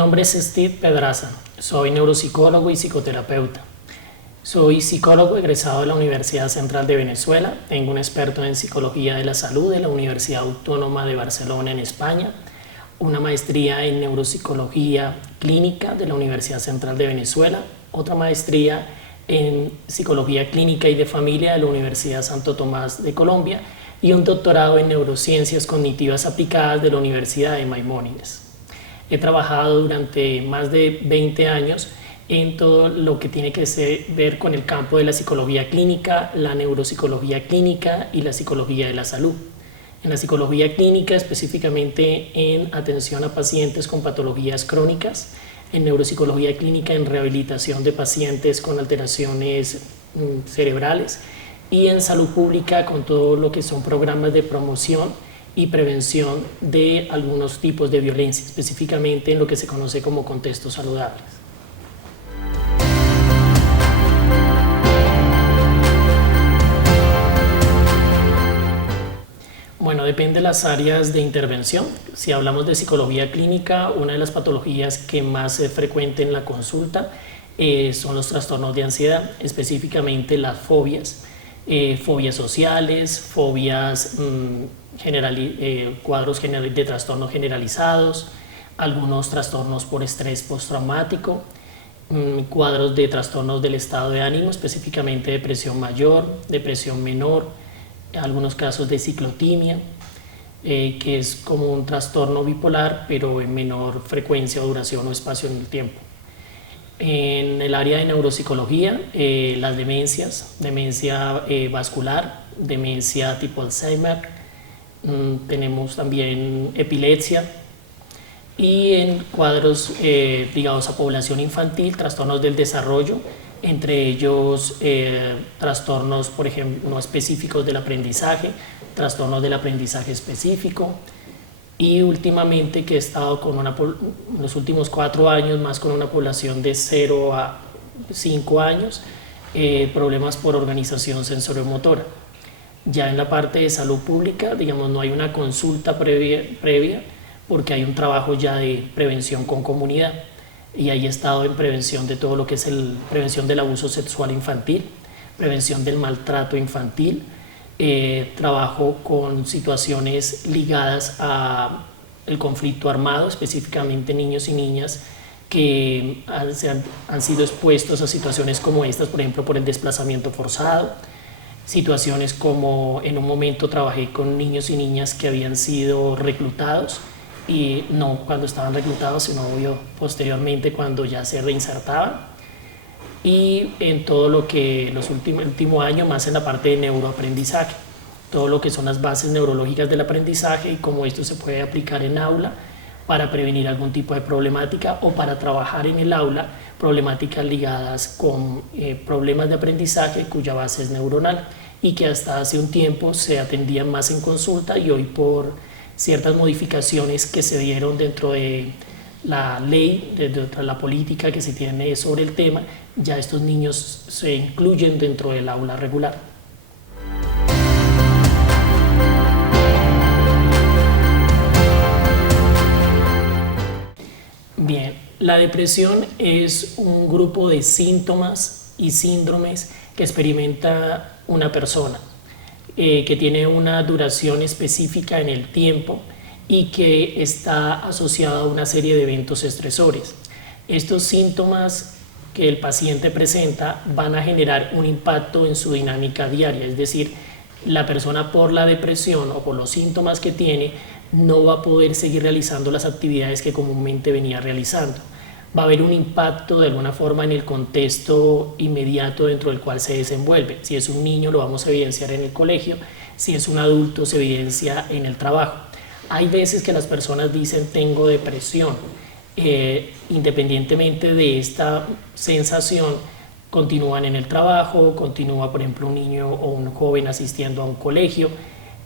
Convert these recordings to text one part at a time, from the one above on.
nombre es Steve Pedraza, soy neuropsicólogo y psicoterapeuta. Soy psicólogo egresado de la Universidad Central de Venezuela, tengo un experto en psicología de la salud de la Universidad Autónoma de Barcelona en España, una maestría en neuropsicología clínica de la Universidad Central de Venezuela, otra maestría en psicología clínica y de familia de la Universidad Santo Tomás de Colombia y un doctorado en neurociencias cognitivas aplicadas de la Universidad de Maimónides. He trabajado durante más de 20 años en todo lo que tiene que ver con el campo de la psicología clínica, la neuropsicología clínica y la psicología de la salud. En la psicología clínica, específicamente en atención a pacientes con patologías crónicas, en neuropsicología clínica en rehabilitación de pacientes con alteraciones cerebrales y en salud pública con todo lo que son programas de promoción y prevención de algunos tipos de violencia, específicamente en lo que se conoce como contextos saludables. Bueno, depende de las áreas de intervención. Si hablamos de psicología clínica, una de las patologías que más es frecuente en la consulta son los trastornos de ansiedad, específicamente las fobias, fobias sociales, fobias cuadros de trastornos generalizados, algunos trastornos por estrés postraumático, cuadros de trastornos del estado de ánimo, específicamente depresión mayor, depresión menor, algunos casos de ciclotimia, que es como un trastorno bipolar, pero en menor frecuencia, duración o espacio en el tiempo. En el área de neuropsicología, las demencias, demencia vascular, demencia tipo Alzheimer, tenemos también epilepsia y en cuadros ligados a población infantil, trastornos del desarrollo, entre ellos trastornos, por ejemplo, no específicos del aprendizaje, trastornos del aprendizaje específico y últimamente que he estado con en los últimos 4 años más con una población de 0 a 5 años, problemas por organización sensoriomotora. Ya en la parte de salud pública, digamos, no hay una consulta previa porque hay un trabajo ya de prevención con comunidad y ahí he estado en prevención de todo lo que es prevención del abuso sexual infantil, prevención del maltrato infantil, trabajo con situaciones ligadas al conflicto armado, específicamente niños y niñas que han sido expuestos a situaciones como estas, por ejemplo, por el desplazamiento forzado, situaciones como en un momento trabajé con niños y niñas que habían sido reclutados y no cuando estaban reclutados, sino posteriormente cuando ya se reinsertaban, y en todo lo que el último año más en la parte de neuroaprendizaje, todo lo que son las bases neurológicas del aprendizaje y cómo esto se puede aplicar en aula para prevenir algún tipo de problemática o para trabajar en el aula problemáticas ligadas con problemas de aprendizaje cuya base es neuronal y que hasta hace un tiempo se atendían más en consulta y hoy por ciertas modificaciones que se dieron dentro de la ley, dentro de la política que se tiene sobre el tema, ya estos niños se incluyen dentro del aula regular. Bien, la depresión es un grupo de síntomas y síndromes que experimenta una persona, que tiene una duración específica en el tiempo y que está asociado a una serie de eventos estresores. Estos síntomas que el paciente presenta van a generar un impacto en su dinámica diaria, es decir, la persona por la depresión o por los síntomas que tiene no va a poder seguir realizando las actividades que comúnmente venía realizando. Va a haber un impacto de alguna forma en el contexto inmediato dentro del cual se desenvuelve. Si es un niño lo vamos a evidenciar en el colegio, si es un adulto se evidencia en el trabajo. Hay veces que las personas dicen tengo depresión, independientemente de esta sensación continúan en el trabajo, continúa por ejemplo un niño o un joven asistiendo a un colegio.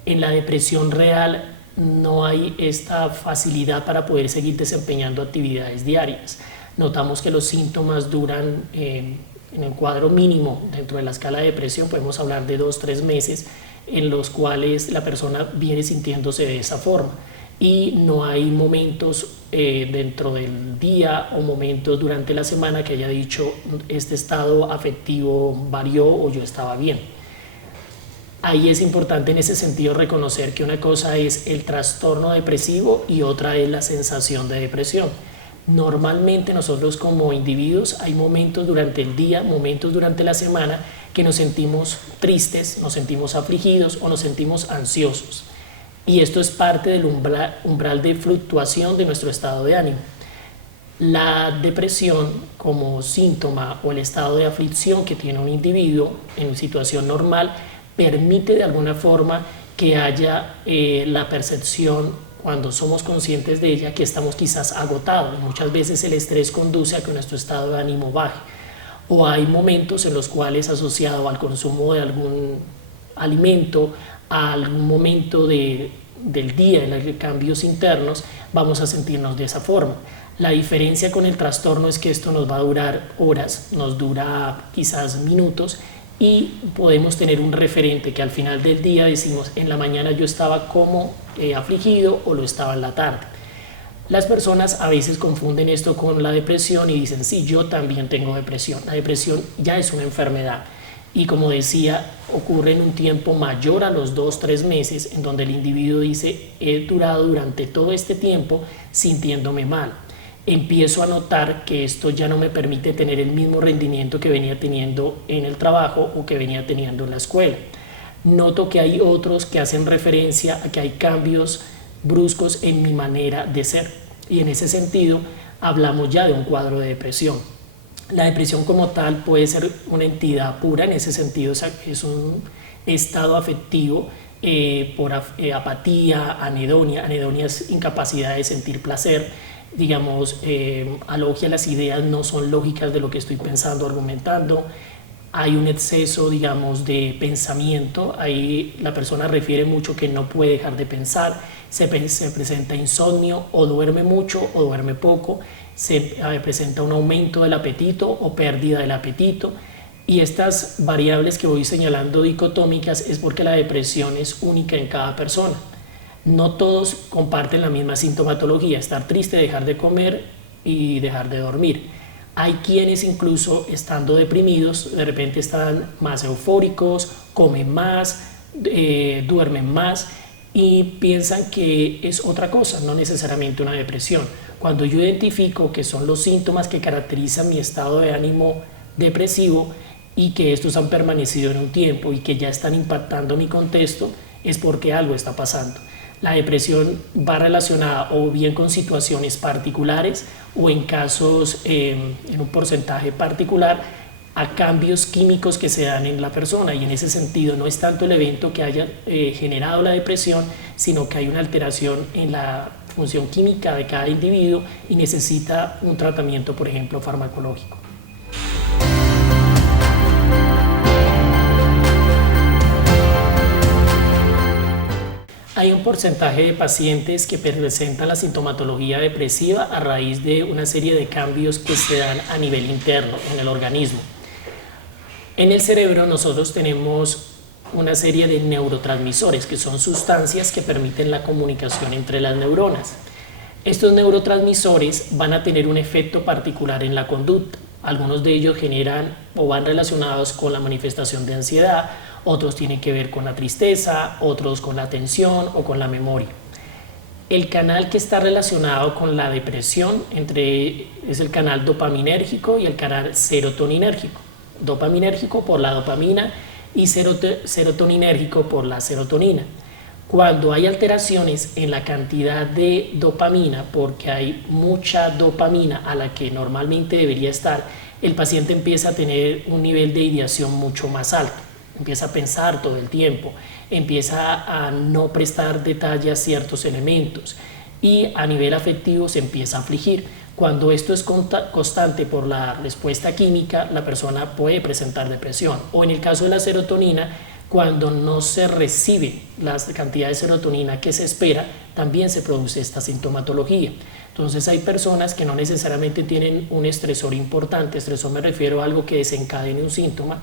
En la depresión real no hay esta facilidad para poder seguir desempeñando actividades diarias. Notamos que los síntomas duran en el cuadro mínimo dentro de la escala de depresión, podemos hablar de 2-3 meses en los cuales la persona viene sintiéndose de esa forma y no hay momentos dentro del día o momentos durante la semana que haya dicho este estado afectivo varió o yo estaba bien. Ahí es importante en ese sentido reconocer que una cosa es el trastorno depresivo y otra es la sensación de depresión. Normalmente nosotros como individuos hay momentos durante el día, momentos durante la semana que nos sentimos tristes, nos sentimos afligidos o nos sentimos ansiosos. Y esto es parte del umbral de fluctuación de nuestro estado de ánimo. La depresión como síntoma o el estado de aflicción que tiene un individuo en situación normal permite de alguna forma que haya la percepción, cuando somos conscientes de ella, que estamos quizás agotados. Muchas veces el estrés conduce a que nuestro estado de ánimo baje. O hay momentos en los cuales, asociado al consumo de algún alimento, a algún momento del día en el que cambios internos, vamos a sentirnos de esa forma. La diferencia con el trastorno es que esto nos va a durar horas, nos dura quizás minutos, y podemos tener un referente que al final del día decimos, en la mañana yo estaba como afligido o lo estaba en la tarde. Las personas a veces confunden esto con la depresión y dicen, sí, yo también tengo depresión. La depresión ya es una enfermedad y, como decía, ocurre en un tiempo mayor a los 2-3 meses, en donde el individuo dice, he durado durante todo este tiempo sintiéndome mal. Empiezo a notar que esto ya no me permite tener el mismo rendimiento que venía teniendo en el trabajo o que venía teniendo en la escuela. Noto que hay otros que hacen referencia a que hay cambios bruscos en mi manera de ser, y en ese sentido hablamos ya de un cuadro de depresión. La depresión como tal puede ser una entidad pura, en ese sentido es un estado afectivo por apatía, anedonia. Anedonia es incapacidad de sentir placer, digamos, alogia, las ideas no son lógicas de lo que estoy pensando, argumentando. Hay un exceso, digamos, de pensamiento. Ahí la persona refiere mucho que no puede dejar de pensar. Se presenta insomnio, o duerme mucho o duerme poco. Se presenta un aumento del apetito o pérdida del apetito. Y estas variables que voy señalando dicotómicas es porque la depresión es única en cada persona. No todos comparten la misma sintomatología, estar triste, dejar de comer y dejar de dormir. Hay quienes incluso estando deprimidos de repente están más eufóricos, comen más, duermen más y piensan que es otra cosa, no necesariamente una depresión. Cuando yo identifico que son los síntomas que caracterizan mi estado de ánimo depresivo y que estos han permanecido en un tiempo y que ya están impactando mi contexto, es porque algo está pasando. La depresión va relacionada o bien con situaciones particulares o en casos, en un porcentaje particular, a cambios químicos que se dan en la persona, y en ese sentido no es tanto el evento que haya generado la depresión, sino que hay una alteración en la función química de cada individuo y necesita un tratamiento, por ejemplo, farmacológico. Hay un porcentaje de pacientes que presentan la sintomatología depresiva a raíz de una serie de cambios que se dan a nivel interno en el organismo. En el cerebro nosotros tenemos una serie de neurotransmisores, que son sustancias que permiten la comunicación entre las neuronas. Estos neurotransmisores van a tener un efecto particular en la conducta. Algunos de ellos generan o van relacionados con la manifestación de ansiedad, otros tienen que ver con la tristeza, otros con la atención o con la memoria. El canal que está relacionado con la depresión es el canal dopaminérgico y el canal serotoninérgico. Dopaminérgico por la dopamina y serotoninérgico por la serotonina. Cuando hay alteraciones en la cantidad de dopamina, porque hay mucha dopamina a la que normalmente debería estar, el paciente empieza a tener un nivel de ideación mucho más alto. Empieza a pensar todo el tiempo, empieza a no prestar detalle a ciertos elementos y a nivel afectivo se empieza a afligir. Cuando esto es constante por la respuesta química, la persona puede presentar depresión. O en el caso de la serotonina, cuando no se recibe la cantidad de serotonina que se espera, también se produce esta sintomatología. Entonces hay personas que no necesariamente tienen un estresor importante, estresor me refiero a algo que desencadene un síntoma,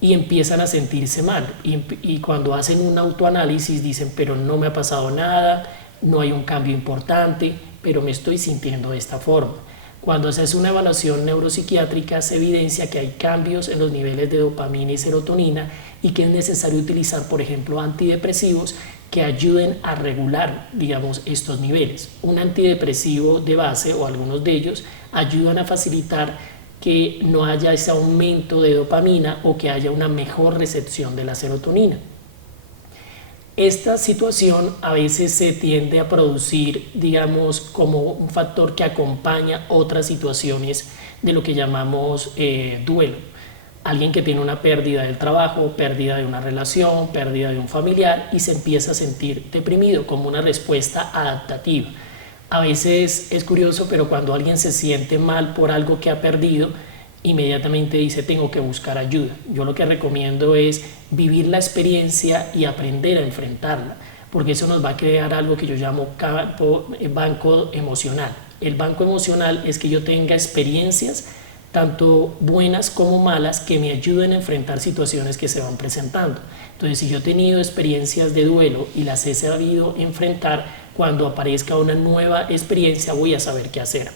y empiezan a sentirse mal, y cuando hacen un autoanálisis dicen, pero no me ha pasado nada, no hay un cambio importante, pero me estoy sintiendo de esta forma. Cuando se hace una evaluación neuropsiquiátrica se evidencia que hay cambios en los niveles de dopamina y serotonina y que es necesario utilizar, por ejemplo, antidepresivos que ayuden a regular, digamos, estos niveles. Un antidepresivo de base o algunos de ellos ayudan a facilitar que no haya ese aumento de dopamina o que haya una mejor recepción de la serotonina. Esta situación a veces se tiende a producir, digamos, como un factor que acompaña otras situaciones de lo que llamamos duelo. Alguien que tiene una pérdida del trabajo, pérdida de una relación, pérdida de un familiar y se empieza a sentir deprimido como una respuesta adaptativa. A veces es curioso, pero cuando alguien se siente mal por algo que ha perdido, inmediatamente dice tengo que buscar ayuda. Yo lo que recomiendo es vivir la experiencia y aprender a enfrentarla, porque eso nos va a crear algo que yo llamo banco emocional. El banco emocional es que yo tenga experiencias tanto buenas como malas que me ayuden a enfrentar situaciones que se van presentando. Entonces, si yo he tenido experiencias de duelo y las he sabido enfrentar, cuando aparezca una nueva experiencia voy a saber qué hacer.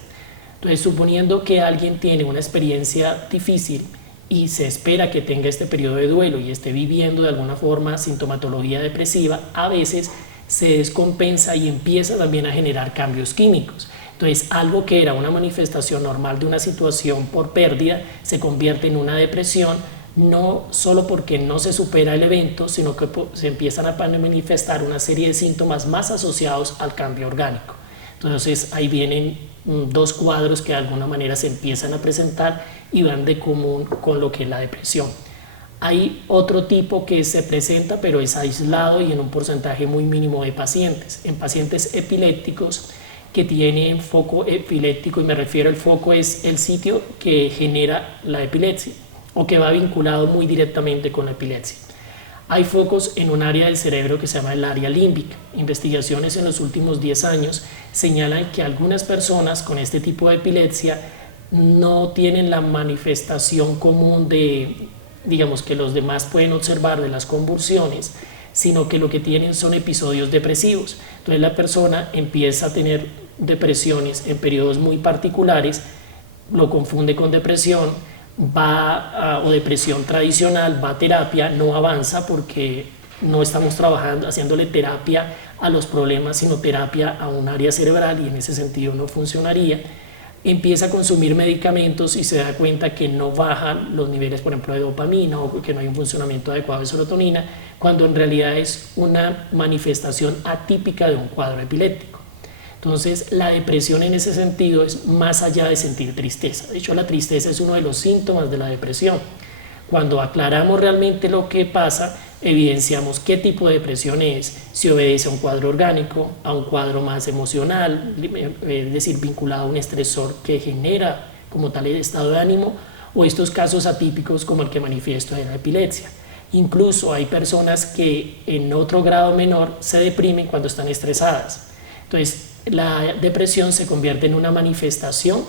Entonces, suponiendo que alguien tiene una experiencia difícil y se espera que tenga este periodo de duelo y esté viviendo de alguna forma sintomatología depresiva, a veces se descompensa y empieza también a generar cambios químicos. Entonces, algo que era una manifestación normal de una situación por pérdida se convierte en una depresión, no solo porque no se supera el evento, sino que se empiezan a manifestar una serie de síntomas más asociados al cambio orgánico. Entonces, ahí vienen dos cuadros que de alguna manera se empiezan a presentar y van de común con lo que es la depresión. Hay otro tipo que se presenta, pero es aislado y en un porcentaje muy mínimo de pacientes. En pacientes epilépticos que tienen foco epiléptico, y me refiero al foco es el sitio que genera la epilepsia o que va vinculado muy directamente con la epilepsia. Hay focos en un área del cerebro que se llama el área límbica. Investigaciones en los últimos 10 años señalan que algunas personas con este tipo de epilepsia no tienen la manifestación común de, digamos, que los demás pueden observar de las convulsiones, sino que lo que tienen son episodios depresivos. Entonces la persona empieza a tener depresiones en periodos muy particulares, lo confunde con depresión, o depresión tradicional, va a terapia, no avanza porque no estamos trabajando, haciéndole terapia a los problemas, sino terapia a un área cerebral y en ese sentido no funcionaría. Empieza a consumir medicamentos y se da cuenta que no bajan los niveles, por ejemplo, de dopamina o que no hay un funcionamiento adecuado de serotonina, cuando en realidad es una manifestación atípica de un cuadro epiléptico. Entonces, la depresión en ese sentido es más allá de sentir tristeza. De hecho, la tristeza es uno de los síntomas de la depresión. Cuando aclaramos realmente lo que pasa, evidenciamos qué tipo de depresión es, si obedece a un cuadro orgánico, a un cuadro más emocional, es decir, vinculado a un estresor que genera como tal el estado de ánimo, o estos casos atípicos como el que manifiesto de la epilepsia. Incluso hay personas que en otro grado menor se deprimen cuando están estresadas. Entonces, la depresión se convierte en una manifestación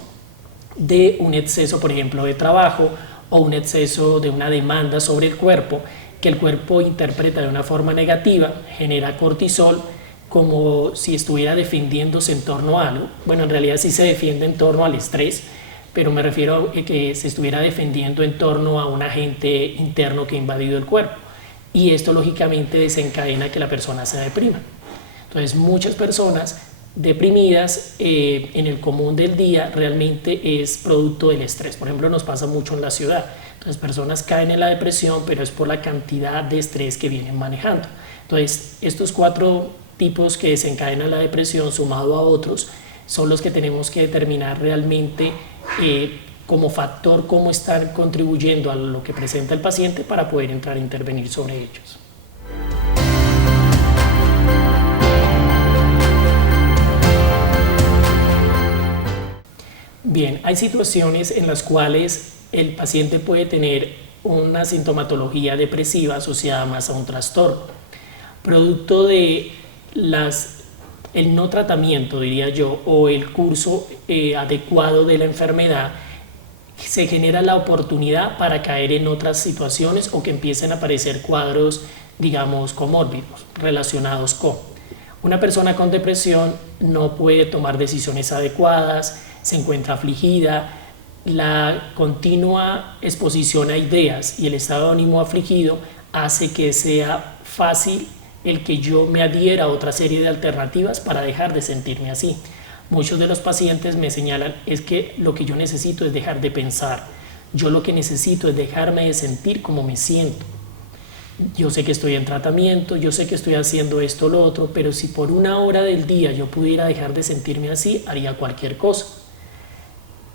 de un exceso, por ejemplo, de trabajo o un exceso de una demanda sobre el cuerpo, que el cuerpo interpreta de una forma negativa, genera cortisol como si estuviera defendiéndose en torno a algo. Bueno, en realidad sí se defiende en torno al estrés, pero me refiero a que se estuviera defendiendo en torno a un agente interno que ha invadido el cuerpo. Y esto lógicamente desencadena que la persona se deprima. Entonces, muchas personas deprimidas en el común del día realmente es producto del estrés. Por ejemplo, nos pasa mucho en la ciudad. Entonces, personas caen en la depresión, pero es por la cantidad de estrés que vienen manejando. Entonces, estos 4 tipos que desencadenan la depresión, sumado a otros, son los que tenemos que determinar realmente como factor cómo están contribuyendo a lo que presenta el paciente para poder entrar a intervenir sobre ellos. Bien, hay situaciones en las cuales el paciente puede tener una sintomatología depresiva asociada más a un trastorno, producto de el no tratamiento, diría yo, o el curso adecuado de la enfermedad. Se genera la oportunidad para caer en otras situaciones o que empiecen a aparecer cuadros, digamos, comórbidos relacionados con. Una persona con depresión no puede tomar decisiones adecuadas, se encuentra afligida, la continua exposición a ideas y el estado de ánimo afligido hace que sea fácil el que yo me adhiera a otra serie de alternativas para dejar de sentirme así. Muchos de los pacientes me señalan es que lo que yo necesito es dejar de pensar, yo lo que necesito es dejarme de sentir como me siento. Yo sé que estoy en tratamiento, yo sé que estoy haciendo esto o lo otro, pero si por una hora del día yo pudiera dejar de sentirme así, haría cualquier cosa.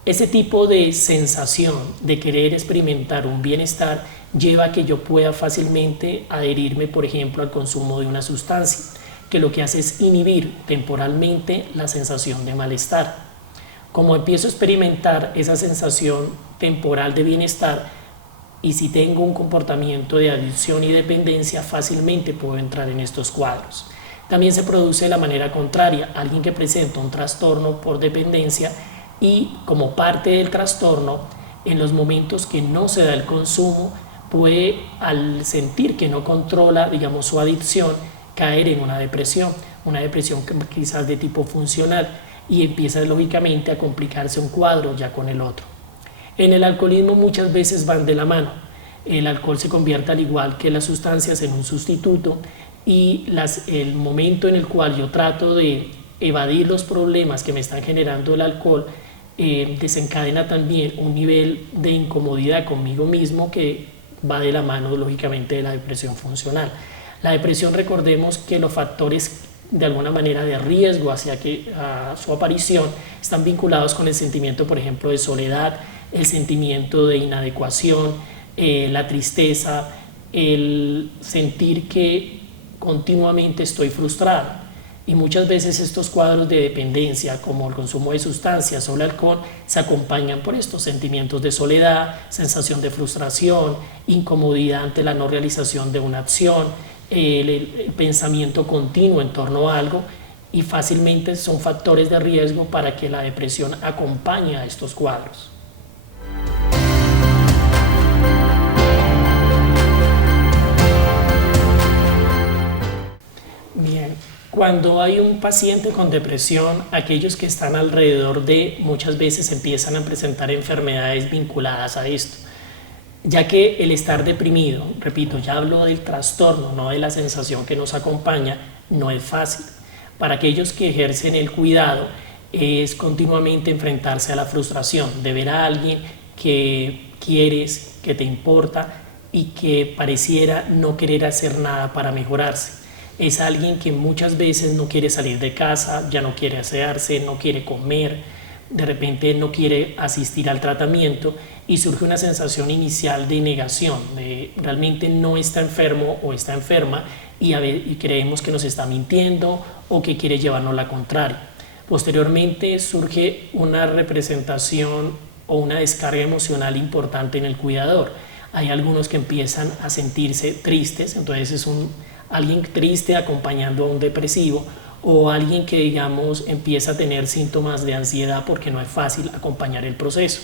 Ese tipo de sensación de querer experimentar un bienestar lleva a que yo pueda fácilmente adherirme, por ejemplo, al consumo de una sustancia, que lo que hace es inhibir temporalmente la sensación de malestar. Como empiezo a experimentar esa sensación temporal de bienestar, y si tengo un comportamiento de adicción y dependencia, fácilmente puedo entrar en estos cuadros. También se produce de la manera contraria, alguien que presenta un trastorno por dependencia y como parte del trastorno, en los momentos que no se da el consumo, puede, al sentir que no controla, digamos, su adicción, caer en una depresión quizás de tipo funcional, y empieza lógicamente a complicarse un cuadro ya con el otro. En el alcoholismo muchas veces van de la mano. El alcohol se convierte, al igual que las sustancias, en un sustituto, y el momento en el cual yo trato de evadir los problemas que me están generando el alcohol desencadena también un nivel de incomodidad conmigo mismo que va de la mano lógicamente de la depresión funcional. La depresión, recordemos que los factores de alguna manera de riesgo a su aparición están vinculados con el sentimiento, por ejemplo, de soledad, el sentimiento de inadecuación, la tristeza, el sentir que continuamente estoy frustrado. Y muchas veces estos cuadros de dependencia, como el consumo de sustancias o el alcohol, se acompañan por estos sentimientos de soledad, sensación de frustración, incomodidad ante la no realización de una acción, el pensamiento continuo en torno a algo, y fácilmente son factores de riesgo para que la depresión acompañe a estos cuadros. Bien, cuando hay un paciente con depresión, aquellos que están alrededor de muchas veces empiezan a presentar enfermedades vinculadas a esto, ya que el estar deprimido, repito, ya hablo del trastorno, no de la sensación que nos acompaña, no es fácil. Para aquellos que ejercen el cuidado es continuamente enfrentarse a la frustración de ver a alguien que quieres, que te importa y que pareciera no querer hacer nada para mejorarse. Es alguien que muchas veces no quiere salir de casa, ya no quiere asearse, no quiere comer, de repente no quiere asistir al tratamiento, y surge una sensación inicial de negación, de realmente no está enfermo o está enferma, y creemos que nos está mintiendo o que quiere llevarnos la contraria. Posteriormente surge una representación o una descarga emocional importante en el cuidador. Hay algunos que empiezan a sentirse tristes, entonces es alguien triste acompañando a un depresivo, o alguien que, digamos, empieza a tener síntomas de ansiedad porque no es fácil acompañar el proceso.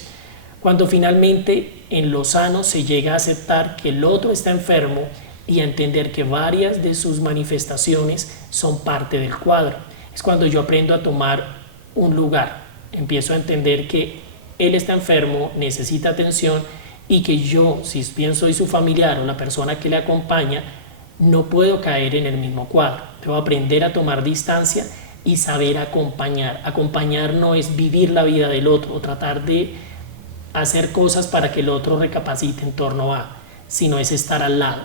Cuando finalmente en lo sano se llega a aceptar que el otro está enfermo y a entender que varias de sus manifestaciones son parte del cuadro, es cuando yo aprendo a tomar un lugar, empiezo a entender que él está enfermo, necesita atención, y que yo, si bien soy su familiar o la persona que le acompaña, no puedo caer en el mismo cuadro. Debo aprender a tomar distancia y saber acompañar. Acompañar no es vivir la vida del otro o tratar de hacer cosas para que el otro recapacite en torno a, sino es estar al lado.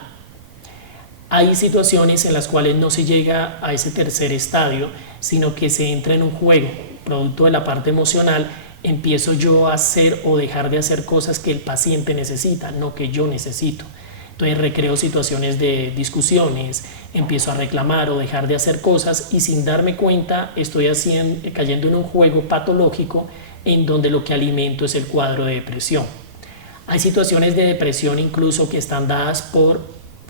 Hay situaciones en las cuales no se llega a ese tercer estadio, sino que se entra en un juego, producto de la parte emocional. Empiezo yo a hacer o dejar de hacer cosas que el paciente necesita, no que yo necesito. Entonces recreo situaciones de discusiones, empiezo a reclamar o dejar de hacer cosas, y sin darme cuenta estoy cayendo en un juego patológico en donde lo que alimento es el cuadro de depresión. Hay situaciones de depresión incluso que están dadas por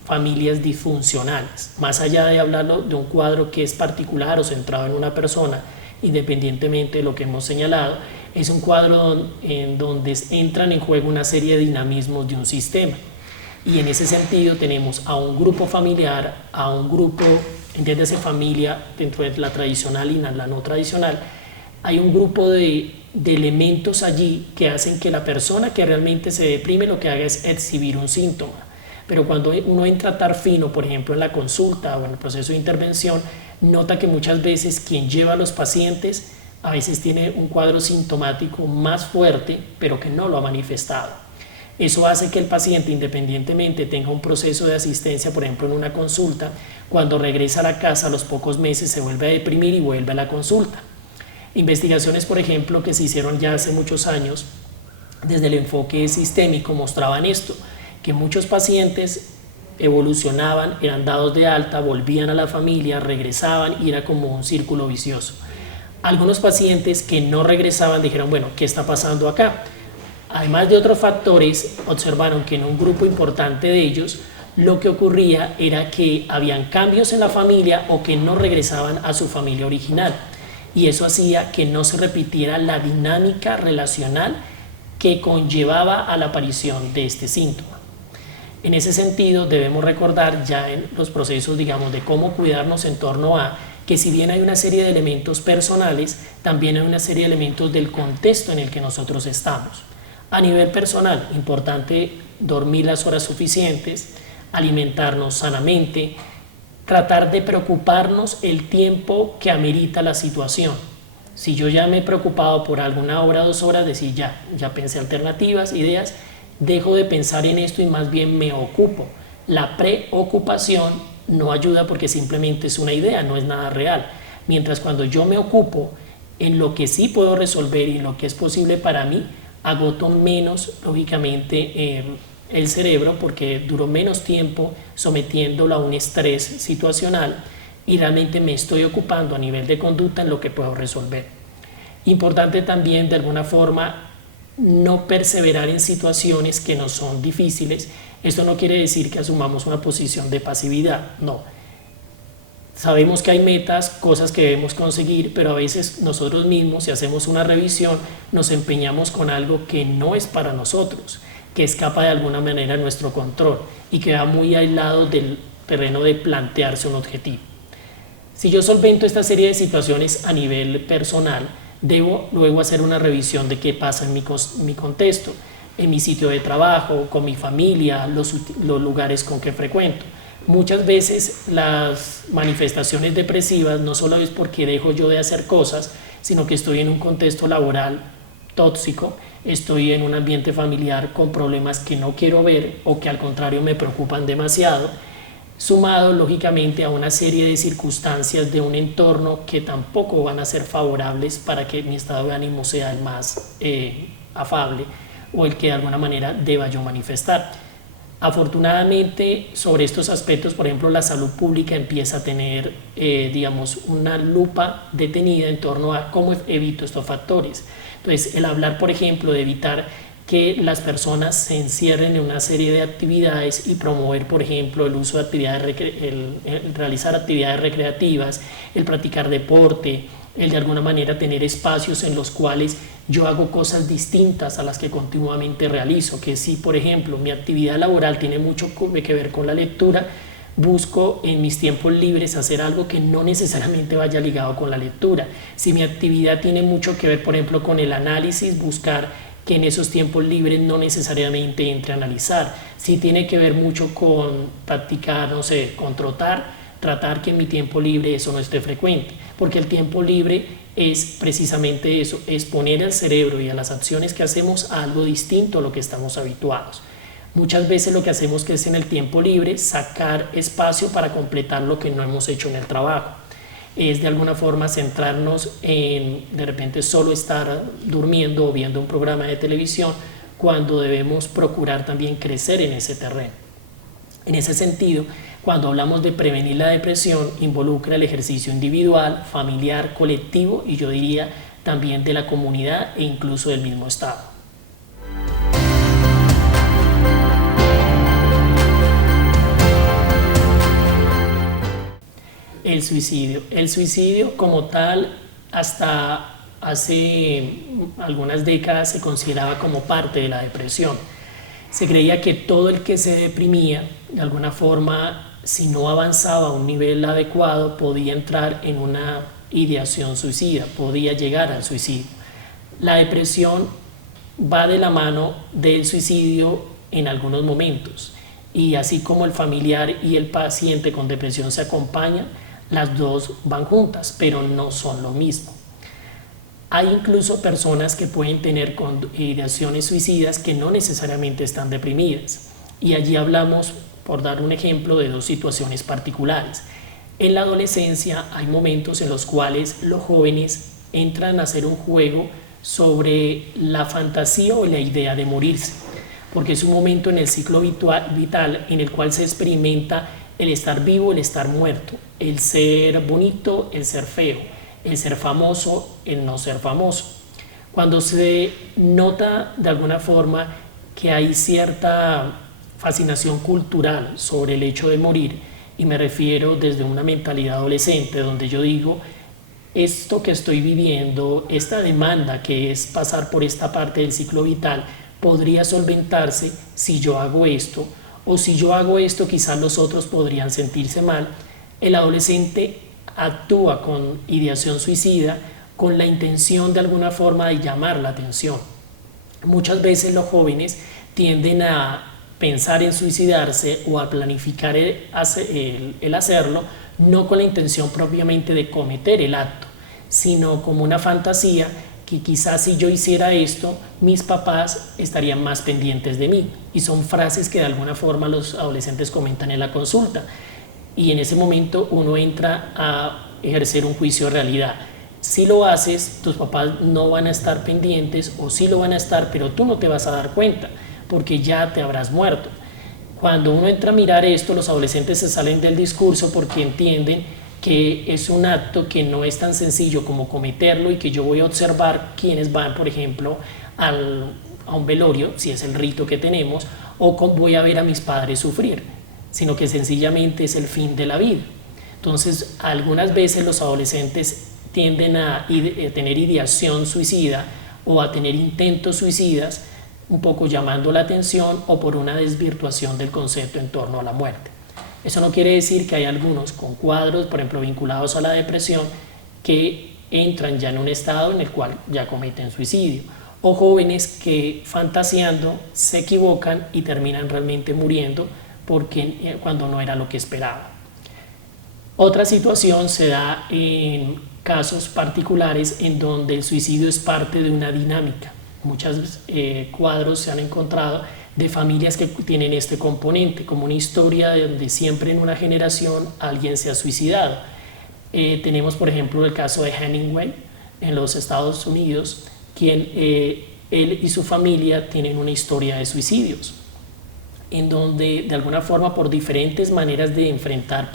familias disfuncionales. Más allá de hablarlo de un cuadro que es particular o centrado en una persona, independientemente de lo que hemos señalado, es un cuadro en donde entran en juego una serie de dinamismos de un sistema. Y en ese sentido tenemos a un grupo familiar, a un grupo entiéndase familia dentro de la tradicional y la no tradicional, hay un grupo de elementos allí que hacen que la persona que realmente se deprime lo que haga es exhibir un síntoma. Pero cuando uno entra a tratar fino, por ejemplo en la consulta o en el proceso de intervención, nota que muchas veces quien lleva a los pacientes a veces tiene un cuadro sintomático más fuerte, pero que no lo ha manifestado. Eso hace que el paciente, independientemente tenga un proceso de asistencia, por ejemplo en una consulta, cuando regresa a la casa a los pocos meses se vuelve a deprimir y vuelve a la consulta. Investigaciones, por ejemplo, que se hicieron ya hace muchos años desde el enfoque sistémico mostraban esto, que muchos pacientes evolucionaban, eran dados de alta, volvían a la familia, regresaban y era como un círculo vicioso. Algunos pacientes que no regresaban dijeron, bueno, ¿qué está pasando acá? Además de otros factores, observaron que en un grupo importante de ellos lo que ocurría era que habían cambios en la familia o que no regresaban a su familia original. Y eso hacía que no se repitiera la dinámica relacional que conllevaba a la aparición de este síntoma. En ese sentido, debemos recordar ya en los procesos, digamos, de cómo cuidarnos en torno a que si bien hay una serie de elementos personales, también hay una serie de elementos del contexto en el que nosotros estamos. A nivel personal, importante dormir las horas suficientes, alimentarnos sanamente, tratar de preocuparnos el tiempo que amerita la situación. Si yo ya me he preocupado por alguna hora, 2 horas, decir ya pensé alternativas, ideas, dejo de pensar en esto y más bien me ocupo. La preocupación no ayuda porque simplemente es una idea, no es nada real. Mientras cuando yo me ocupo en lo que sí puedo resolver y en lo que es posible para mí, agoto menos, lógicamente, el cerebro porque duro menos tiempo sometiéndolo a un estrés situacional y realmente me estoy ocupando a nivel de conducta en lo que puedo resolver. Importante también, de alguna forma, no perseverar en situaciones que nos son difíciles. Esto no quiere decir que asumamos una posición de pasividad, no. Sabemos que hay metas, cosas que debemos conseguir, pero a veces nosotros mismos, si hacemos una revisión, nos empeñamos con algo que no es para nosotros, que escapa de alguna manera a nuestro control y que va muy aislado del terreno de plantearse un objetivo. Si yo solvento esta serie de situaciones a nivel personal, debo luego hacer una revisión de qué pasa en mi contexto, en mi sitio de trabajo, con mi familia, los lugares con que frecuento. Muchas veces las manifestaciones depresivas no solo es porque dejo yo de hacer cosas, sino que estoy en un contexto laboral tóxico, estoy en un ambiente familiar con problemas que no quiero ver o que al contrario me preocupan demasiado, sumado lógicamente a una serie de circunstancias de un entorno que tampoco van a ser favorables para que mi estado de ánimo sea el más afable o el que de alguna manera deba yo manifestar. Afortunadamente, sobre estos aspectos, por ejemplo, la salud pública empieza a tener, digamos, una lupa detenida en torno a cómo evito estos factores. Entonces, el hablar, por ejemplo, de evitar que las personas se encierren en una serie de actividades y promover, por ejemplo, el uso de actividades, el realizar actividades recreativas, el practicar deporte, el de alguna manera tener espacios en los cuales yo hago cosas distintas a las que continuamente realizo, que si por ejemplo mi actividad laboral tiene mucho que ver con la lectura, busco en mis tiempos libres hacer algo que no necesariamente vaya ligado con la lectura. Si mi actividad tiene mucho que ver, por ejemplo, con el análisis, buscar que en esos tiempos libres no necesariamente entre a analizar. Si tiene que ver mucho con practicar, no sé, con trotar, tratar que en mi tiempo libre eso no esté frecuente, porque el tiempo libre es precisamente eso, exponer al cerebro y a las acciones que hacemos a algo distinto a lo que estamos habituados. Muchas veces lo que hacemos que es en el tiempo libre sacar espacio para completar lo que no hemos hecho en el trabajo. Es de alguna forma centrarnos en de repente solo estar durmiendo o viendo un programa de televisión cuando debemos procurar también crecer en ese terreno. En ese sentido, cuando hablamos de prevenir la depresión, involucra el ejercicio individual, familiar, colectivo y yo diría también de la comunidad e incluso del mismo Estado. El suicidio como tal hasta hace algunas décadas se consideraba como parte de la depresión. Se creía que todo el que se deprimía de alguna forma si no avanzaba a un nivel adecuado, podía entrar en una ideación suicida, podía llegar al suicidio. La depresión va de la mano del suicidio en algunos momentos, y así como el familiar y el paciente con depresión se acompañan, las dos van juntas, pero no son lo mismo. Hay incluso personas que pueden tener ideaciones suicidas que no necesariamente están deprimidas, y allí hablamos, por dar un ejemplo, de dos situaciones particulares. En la adolescencia hay momentos en los cuales los jóvenes entran a hacer un juego sobre la fantasía o la idea de morirse, porque es un momento en el ciclo vital en el cual se experimenta el estar vivo, el estar muerto, el ser bonito, el ser feo, el ser famoso, el no ser famoso. Cuando se nota de alguna forma que hay cierta fascinación cultural sobre el hecho de morir, y me refiero desde una mentalidad adolescente, donde yo digo, esto que estoy viviendo, esta demanda que es pasar por esta parte del ciclo vital, podría solventarse si yo hago esto, o si yo hago esto quizás los otros podrían sentirse mal. El adolescente actúa con ideación suicida con la intención de alguna forma de llamar la atención. Muchas veces los jóvenes tienden a pensar en suicidarse o a planificar el hacerlo, no con la intención propiamente de cometer el acto, sino como una fantasía que quizás si yo hiciera esto, mis papás estarían más pendientes de mí. Y son frases que de alguna forma los adolescentes comentan en la consulta. Y en ese momento uno entra a ejercer un juicio de realidad. Si lo haces, tus papás no van a estar pendientes, o sí lo van a estar, pero tú no te vas a dar cuenta, porque ya te habrás muerto. Cuando uno entra a mirar esto, los adolescentes se salen del discurso porque entienden que es un acto que no es tan sencillo como cometerlo, y que yo voy a observar quienes van, por ejemplo, a un velorio, si es el rito que tenemos, o voy a ver a mis padres sufrir, sino que sencillamente es el fin de la vida. Entonces, algunas veces los adolescentes tienden a tener ideación suicida o a tener intentos suicidas, un poco llamando la atención o por una desvirtuación del concepto en torno a la muerte. Eso no quiere decir que hay algunos con cuadros, por ejemplo, vinculados a la depresión, que entran ya en un estado en el cual ya cometen suicidio, o jóvenes que fantaseando se equivocan y terminan realmente muriendo porque cuando no era lo que esperaban. Otra situación se da en casos particulares en donde el suicidio es parte de una dinámica. Muchos cuadros se han encontrado de familias que tienen este componente, como una historia de donde siempre en una generación alguien se ha suicidado. Tenemos, por ejemplo, el caso de Hemingway en los Estados Unidos, quien él y su familia tienen una historia de suicidios, en donde de alguna forma, por diferentes maneras de enfrentar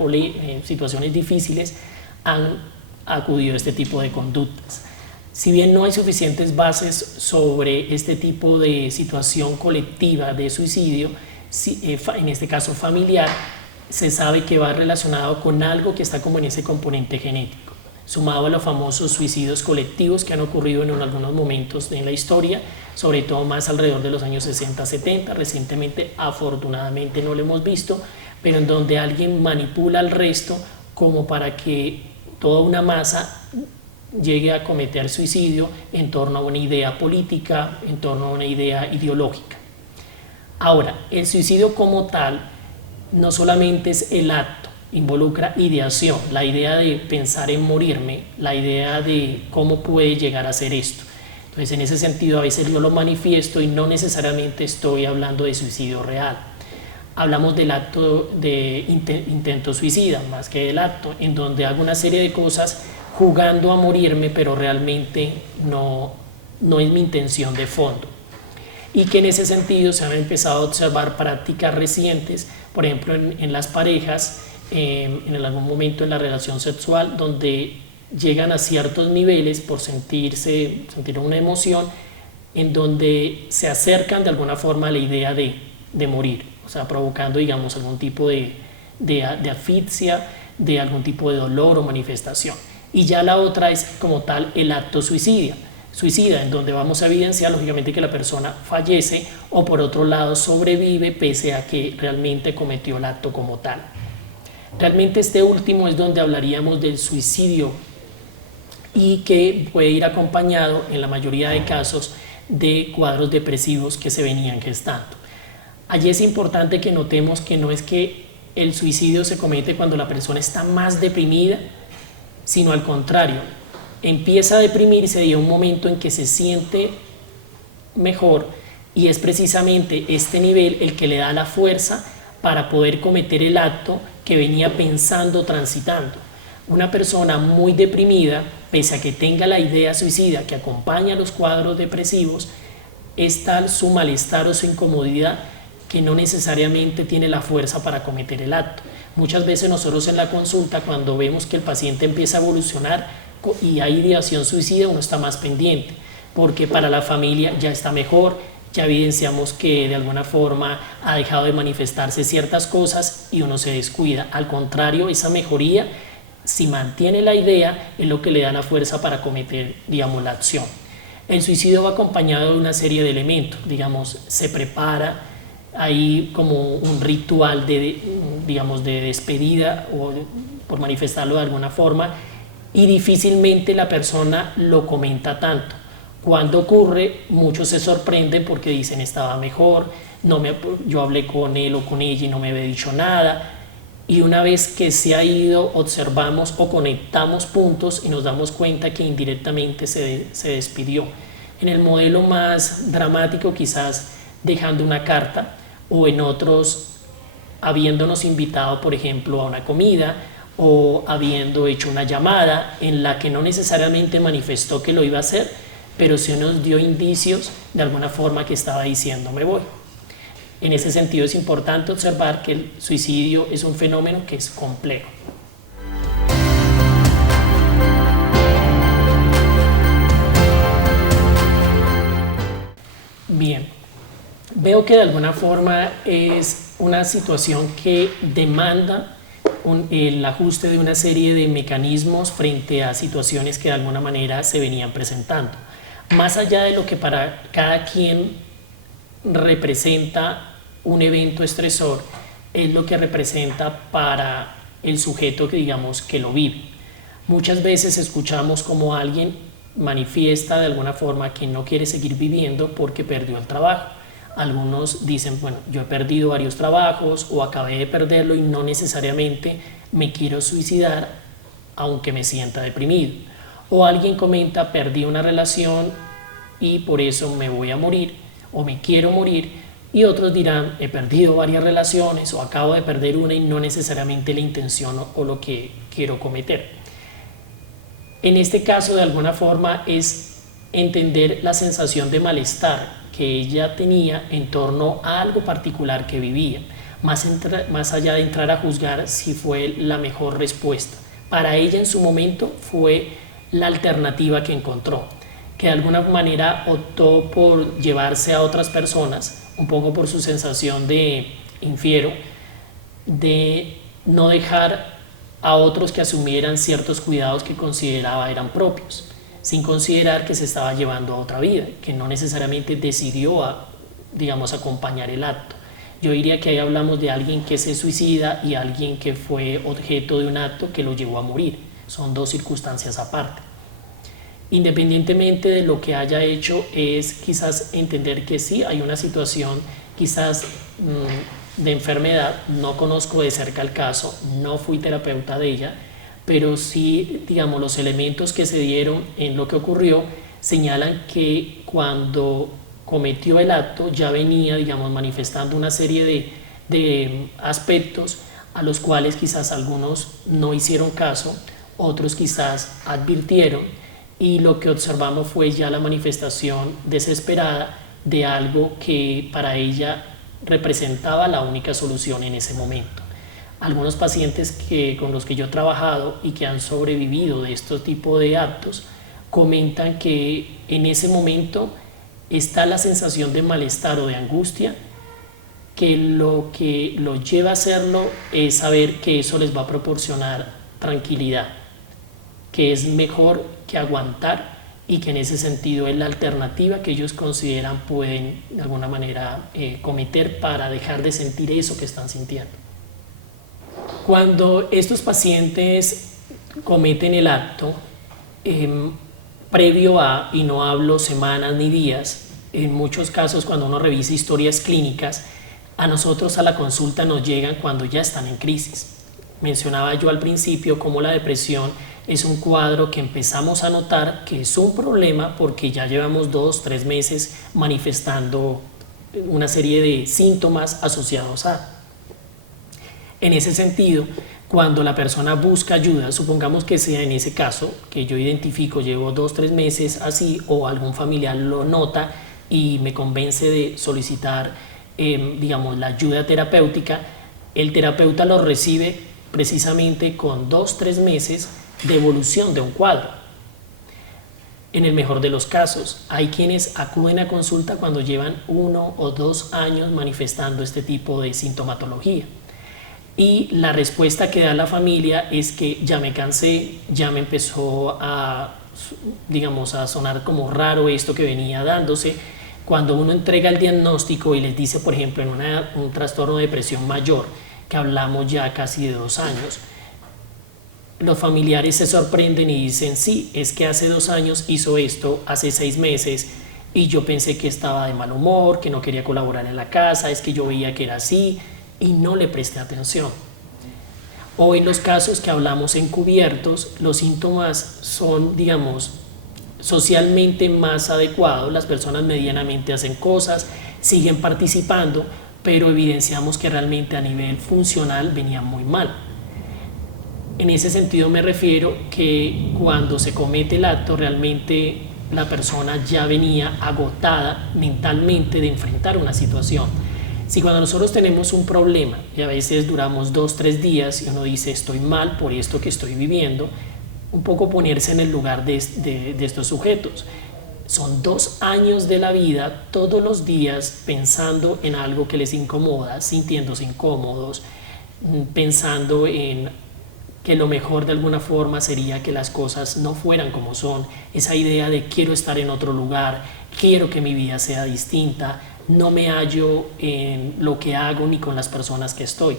situaciones difíciles, han acudido a este tipo de conductas. Si bien no hay suficientes bases sobre este tipo de situación colectiva de suicidio, en este caso familiar, se sabe que va relacionado con algo que está como en ese componente genético, sumado a los famosos suicidios colectivos que han ocurrido en algunos momentos en la historia, sobre todo más alrededor de los años 60-70, recientemente afortunadamente no lo hemos visto, pero en donde alguien manipula al resto como para que toda una masa llegue a cometer suicidio en torno a una idea política, en torno a una idea ideológica. Ahora, el suicidio como tal no solamente es el acto, involucra ideación, la idea de pensar en morirme, la idea de cómo puede llegar a ser esto. Entonces, en ese sentido, a veces yo lo manifiesto y no necesariamente estoy hablando de suicidio real. Hablamos del acto de intento suicida, más que del acto, en donde hago una serie de cosas jugando a morirme, pero realmente no es mi intención de fondo. Y que en ese sentido se han empezado a observar prácticas recientes, por ejemplo en las parejas, en algún momento en la relación sexual, donde llegan a ciertos niveles por sentir una emoción, en donde se acercan de alguna forma a la idea de morir, o sea, provocando, digamos, algún tipo de asfixia, de algún tipo de dolor o manifestación. Y ya la otra es como tal el acto suicida, en donde vamos a evidenciar lógicamente que la persona fallece o por otro lado sobrevive pese a que realmente cometió el acto como tal. Realmente este último es donde hablaríamos del suicidio y que puede ir acompañado en la mayoría de casos de cuadros depresivos que se venían gestando. Allí es importante que notemos que no es que el suicidio se comete cuando la persona está más deprimida, sino al contrario, empieza a deprimirse y hay un momento en que se siente mejor y es precisamente este nivel el que le da la fuerza para poder cometer el acto que venía pensando, transitando. Una persona muy deprimida, pese a que tenga la idea suicida que acompaña los cuadros depresivos, es tal su malestar o su incomodidad que no necesariamente tiene la fuerza para cometer el acto. Muchas veces nosotros en la consulta, cuando vemos que el paciente empieza a evolucionar y hay ideación suicida, uno está más pendiente, porque para la familia ya está mejor, ya evidenciamos que de alguna forma ha dejado de manifestarse ciertas cosas y uno se descuida. Al contrario, esa mejoría, si mantiene la idea, es lo que le da la fuerza para cometer, digamos, la acción. El suicidio va acompañado de una serie de elementos, digamos, se prepara, hay como un ritual de, digamos, de despedida, o por manifestarlo de alguna forma, y difícilmente la persona lo comenta tanto. Cuando ocurre, muchos se sorprenden porque dicen estaba mejor, yo hablé con él o con ella y no me había dicho nada. Y una vez que se ha ido, observamos o conectamos puntos y nos damos cuenta que indirectamente se despidió. En el modelo más dramático, quizás dejando una carta, o en otros habiéndonos invitado, por ejemplo, a una comida, o habiendo hecho una llamada en la que no necesariamente manifestó que lo iba a hacer, pero sí nos dio indicios de alguna forma que estaba diciendo me voy. En ese sentido es importante observar que el suicidio es un fenómeno que es complejo. Bien, veo que de alguna forma es una situación que demanda el ajuste de una serie de mecanismos frente a situaciones que de alguna manera se venían presentando. Más allá de lo que para cada quien representa un evento estresor, es lo que representa para el sujeto que digamos que lo vive. Muchas veces escuchamos como alguien manifiesta de alguna forma que no quiere seguir viviendo porque perdió el trabajo. Algunos dicen, bueno, yo he perdido varios trabajos o acabé de perderlo y no necesariamente me quiero suicidar aunque me sienta deprimido. O alguien comenta, perdí una relación y por eso me voy a morir o me quiero morir. Y otros dirán, he perdido varias relaciones o acabo de perder una y no necesariamente la intención o lo que quiero cometer. En este caso, de alguna forma, es entender la sensación de malestar que ella tenía en torno a algo particular que vivía, más allá de entrar a juzgar si fue la mejor respuesta. Para ella en su momento fue la alternativa que encontró, que de alguna manera optó por llevarse a otras personas, un poco por su sensación de, infiero, de no dejar a otros que asumieran ciertos cuidados que consideraba eran propios, sin considerar que se estaba llevando a otra vida, que no necesariamente decidió digamos, acompañar el acto. Yo diría que ahí hablamos de alguien que se suicida y alguien que fue objeto de un acto que lo llevó a morir. Son dos circunstancias aparte. Independientemente de lo que haya hecho, es quizás entender que sí, hay una situación quizás de enfermedad, no conozco de cerca el caso, no fui terapeuta de ella, pero sí, digamos, los elementos que se dieron en lo que ocurrió señalan que cuando cometió el acto ya venía, digamos, manifestando una serie de aspectos a los cuales quizás algunos no hicieron caso, otros quizás advirtieron, y lo que observamos fue ya la manifestación desesperada de algo que para ella representaba la única solución en ese momento. Algunos pacientes con los que yo he trabajado y que han sobrevivido de este tipo de actos comentan que en ese momento está la sensación de malestar o de angustia, que lo lleva a hacerlo es saber que eso les va a proporcionar tranquilidad, que es mejor que aguantar y que en ese sentido es la alternativa que ellos consideran pueden de alguna manera cometer para dejar de sentir eso que están sintiendo. Cuando estos pacientes cometen el acto, previo a, y no hablo semanas ni días, en muchos casos cuando uno revisa historias clínicas, a nosotros a la consulta nos llegan cuando ya están en crisis. Mencionaba yo al principio cómo la depresión es un cuadro que empezamos a notar que es un problema porque ya llevamos 2, 3 meses manifestando una serie de síntomas asociados a. En ese sentido, cuando la persona busca ayuda, supongamos que sea en ese caso, que yo identifico, llevo 2, 3 meses así, o algún familiar lo nota y me convence de solicitar, digamos, la ayuda terapéutica, el terapeuta lo recibe precisamente con 2, 3 meses de evolución de un cuadro. En el mejor de los casos, hay quienes acuden a consulta cuando llevan 1 o 2 años manifestando este tipo de sintomatología. Y la respuesta que da la familia es que ya me cansé, ya me empezó a, digamos, a sonar como raro esto que venía dándose. Cuando uno entrega el diagnóstico y les dice, por ejemplo, en un trastorno de depresión mayor, que hablamos ya casi de 2 años, los familiares se sorprenden y dicen, sí, es que hace 2 años hizo esto, hace 6 meses, y yo pensé que estaba de mal humor, que no quería colaborar en la casa, es que yo veía que era así, y no le presté atención. O en los casos que hablamos encubiertos, los síntomas son, digamos, socialmente más adecuados, las personas medianamente hacen cosas, siguen participando, pero evidenciamos que realmente a nivel funcional venían muy mal. En ese sentido me refiero que cuando se comete el acto, realmente la persona ya venía agotada mentalmente de enfrentar una situación. Si cuando nosotros tenemos un problema y a veces duramos 2, 3 días y uno dice estoy mal por esto que estoy viviendo, un poco ponerse en el lugar de estos sujetos. Son 2 años de la vida, todos los días pensando en algo que les incomoda, sintiéndose incómodos, pensando en que lo mejor de alguna forma sería que las cosas no fueran como son, esa idea de quiero estar en otro lugar, quiero que mi vida sea distinta, no me hallo en lo que hago ni con las personas que estoy.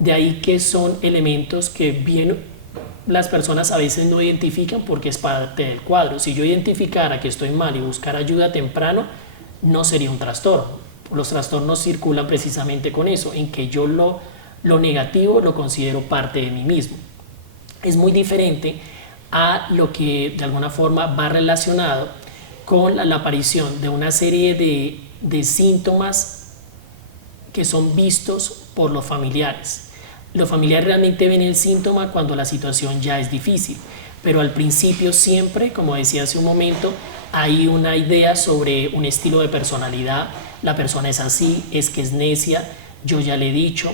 De ahí que son elementos que bien las personas a veces no identifican porque es parte del cuadro. Si yo identificara que estoy mal y buscar ayuda temprano, no sería un trastorno. Los trastornos circulan precisamente con eso, en que yo lo negativo lo considero parte de mí mismo. Es muy diferente a lo que de alguna forma va relacionado con la aparición de una serie de síntomas que son vistos por los familiares. Los familiares realmente ven el síntoma cuando la situación ya es difícil, pero al principio siempre, como decía hace un momento, hay una idea sobre un estilo de personalidad, la persona es así, es que es necia, yo ya le he dicho,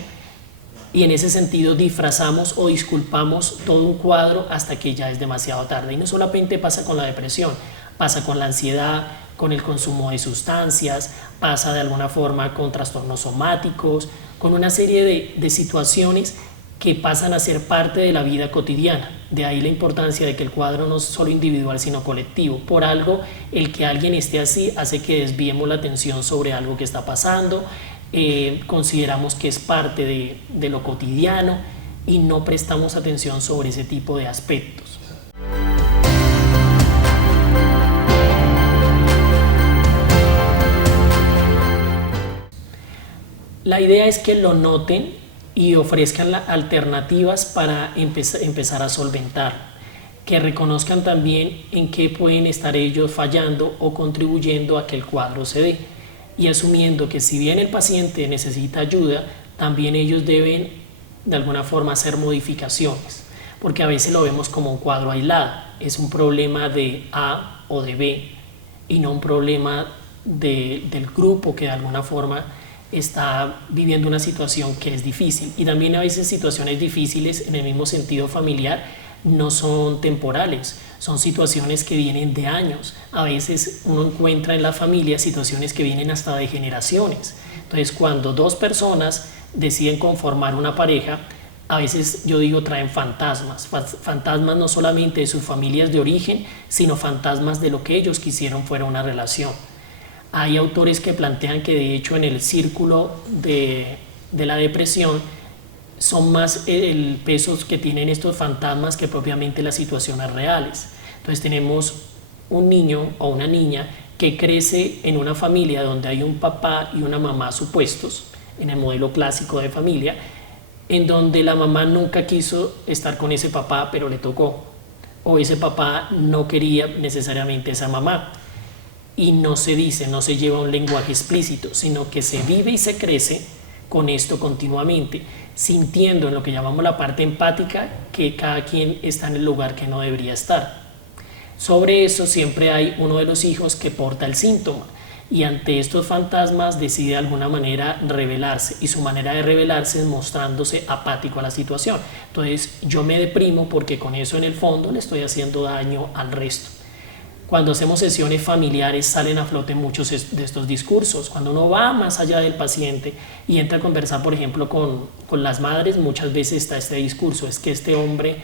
y en ese sentido disfrazamos o disculpamos todo un cuadro hasta que ya es demasiado tarde. Y no solamente pasa con la depresión, pasa con la ansiedad, con el consumo de sustancias, pasa de alguna forma con trastornos somáticos, con una serie de situaciones que pasan a ser parte de la vida cotidiana. De ahí la importancia de que el cuadro no es solo individual sino colectivo. Por algo, el que alguien esté así hace que desviemos la atención sobre algo que está pasando, consideramos que es parte de lo cotidiano y no prestamos atención sobre ese tipo de aspectos. La idea es que lo noten y ofrezcan alternativas para empezar a solventar, que reconozcan también en qué pueden estar ellos fallando o contribuyendo a que el cuadro se dé, y asumiendo que si bien el paciente necesita ayuda, también ellos deben de alguna forma hacer modificaciones, porque a veces lo vemos como un cuadro aislado, es un problema de A o de B y no un problema del grupo que de alguna forma está viviendo una situación que es difícil. Y también a veces situaciones difíciles en el mismo sentido familiar no son temporales, son situaciones que vienen de años. A veces uno encuentra en la familia situaciones que vienen hasta de generaciones. Entonces, cuando 2 personas deciden conformar una pareja, a veces yo digo traen fantasmas no solamente de sus familias de origen, sino fantasmas de lo que ellos quisieron fuera una relación. Hay autores que plantean que de hecho en el círculo de la depresión son más el peso que tienen estos fantasmas que propiamente las situaciones reales. Entonces tenemos un niño o una niña que crece en una familia donde hay un papá y una mamá supuestos, en el modelo clásico de familia, en donde la mamá nunca quiso estar con ese papá, pero le tocó, o ese papá no quería necesariamente esa mamá. Y no se dice, no se lleva un lenguaje explícito, sino que se vive y se crece con esto continuamente, sintiendo en lo que llamamos la parte empática que cada quien está en el lugar que no debería estar. Sobre eso siempre hay uno de los hijos que porta el síntoma y ante estos fantasmas decide de alguna manera rebelarse, y su manera de rebelarse es mostrándose apático a la situación. Entonces yo me deprimo porque con eso en el fondo le estoy haciendo daño al resto. Cuando hacemos sesiones familiares salen a flote muchos de estos discursos. Cuando uno va más allá del paciente y entra a conversar, por ejemplo, con las madres, muchas veces está este discurso: es que este hombre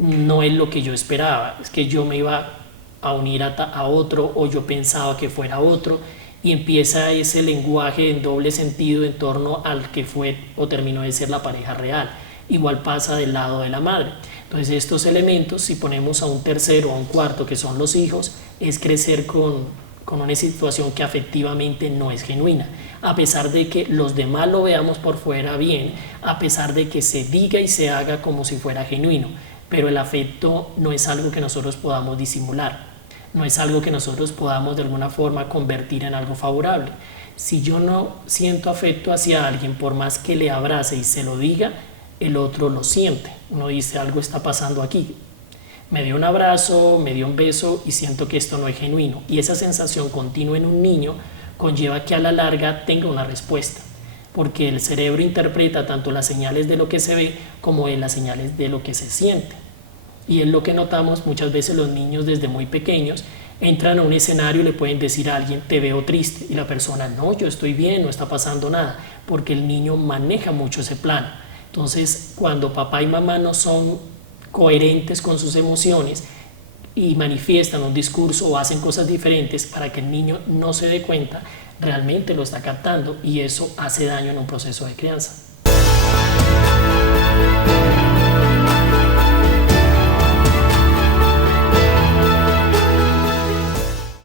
no es lo que yo esperaba, es que yo me iba a unir a otro, o yo pensaba que fuera otro, y empieza ese lenguaje en doble sentido en torno al que fue o terminó de ser la pareja real. Igual pasa del lado de la madre. Entonces estos elementos, si ponemos a un tercero o a un cuarto que son los hijos, es crecer con una situación que afectivamente no es genuina, a pesar de que los demás lo veamos por fuera bien, a pesar de que se diga y se haga como si fuera genuino, pero el afecto no es algo que nosotros podamos disimular, no es algo que nosotros podamos de alguna forma convertir en algo favorable. Si yo no siento afecto hacia alguien, por más que le abrace y se lo diga, el otro lo siente. Uno dice, algo está pasando aquí. Me dio un abrazo, me dio un beso y siento que esto no es genuino. Y esa sensación continua en un niño conlleva que a la larga tenga una respuesta, porque el cerebro interpreta tanto las señales de lo que se ve como de las señales de lo que se siente. Y es lo que notamos muchas veces. Los niños desde muy pequeños entran a un escenario y le pueden decir a alguien, te veo triste, y la persona, no, yo estoy bien, no está pasando nada, porque el niño maneja mucho ese plano. Entonces, cuando papá y mamá no son coherentes con sus emociones y manifiestan un discurso o hacen cosas diferentes para que el niño no se dé cuenta, realmente lo está captando, y eso hace daño en un proceso de crianza.